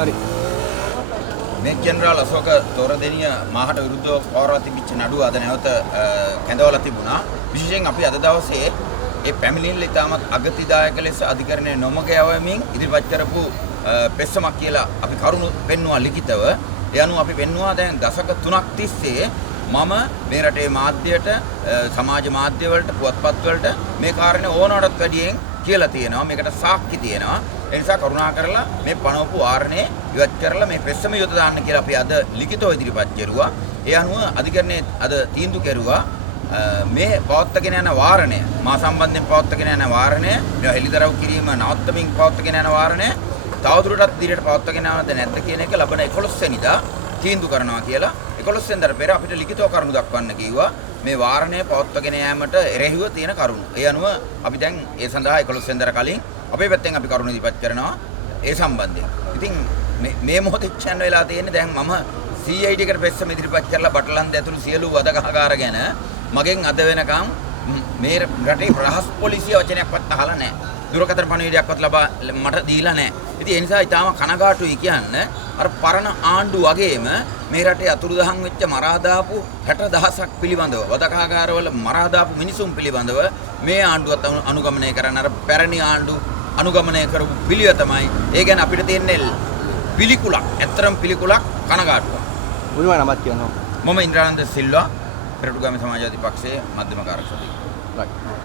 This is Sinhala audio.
හරි. මේ ජෙනරාල් අශෝක තොරදෙනිය මාහට විරුද්ධව පවරලා තිබිච්ච නඩුව අද නැවත කැඳවලා තිබුණා. විශේෂයෙන් අපි අද දවසේ ඒ පැමිණිල්ල ඉතාමත් අගතිදායක ලෙස අධිකරණයේ නොමග යවමින් ඉදිරිපත් කරපු පෙස්සමක් කියලා අපි කරුණු පෙන්වුවා ලිඛිතව. ඒ අනුව අපි පෙන්වුවා දැන් දශක 3ක් තිස්සේ මම මේ රටේ මාධ්‍යයට සමාජ මාධ්‍ය වලට පුවත්පත් වලට මේ කාරණේ ඕනකටත් වැඩියෙන් කියලා තියෙනවා. මේකට සාක්ෂි තියෙනවා. ඒ නිසා කරුණා කරලා මේ පනවපු වාරණය ඉවත් කරලා මේ පෙස්සම යොද දාන්න කියලා අපි අද ලිඛිතව ඉදිරිපත් කරුවා. ඒ අනුව අධිකරණයේ අද තීන්දුව කෙරුවා මේ පවත්වාගෙන යන වාරණය මා සම්බන්ධයෙන් පවත්වාගෙන යන වාරණය මේ හෙළිදරව් කිරීම නවත්තමින් පවත්වාගෙන යන වාරණය තවදුරටත් ඉදිරියට පවත්වාගෙන යනවද නැද්ද කියන එක ලබන 11 වෙනිදා තීන්දුව කරනවා කියලා 11 වෙනිදාට පෙර අපිට ලිඛිතව කරුණු දක්වන්න කිව්වා මේ වාරණය පවත්වාගෙන යාමට එරෙහිව තියෙන කරුණු. ඒ අනුව අපි දැන් ඒ සඳහා 11 වෙනිදාට කලින් අපේ පැත්තෙන් අපි කරුණු ඉදිරිපත් කරනවා ඒ සම්බන්ධයෙන්. ඉතින් මේ මොහොතේ චැන් වෙලා තියෙන්නේ දැන් මම CID එකට පෙස්සම ඉදිරිපත් කරලා බටලන්ද ඇතුළු සියලු වදගහකාර ගැන මගෙන් අද වෙනකම් මේ රටේ රහස් පොලිසිය වචනයක්වත් අහලා නැහැ. දුරකථන පණිවිඩයක්වත් ලබා මට දීලා නැහැ. ඉතින් ඒ නිසා ඊටාම කනගාටුයි කියන්නේ අර පරණ ආණ්ඩු වගේම මේ රටේ අතුරුදහන් වෙච්ච මරා දාපු 60000ක් පිළිබඳව වදකාගාරවල මරා දාපු මිනිසුන් පිළිබඳව මේ ආණ්ඩුවත් අනුගමනය කරන අර පැරණි ආණ්ඩු අනුගමනය කරපු පිළිවෙල තමයි. ඒ ගැන අපිට තියෙන්නේ පිළිකුලක්. ඇත්තරම් පිළිකුලක් කනගාටුවක්. මුලින්ම නමක් කියනවා. මම ඉන්ද්‍රානන්ද සිල්වා පෙරටුගාමී සමාජවාදී පක්ෂයේ මධ්‍යම කාර්යසභාවේ. right.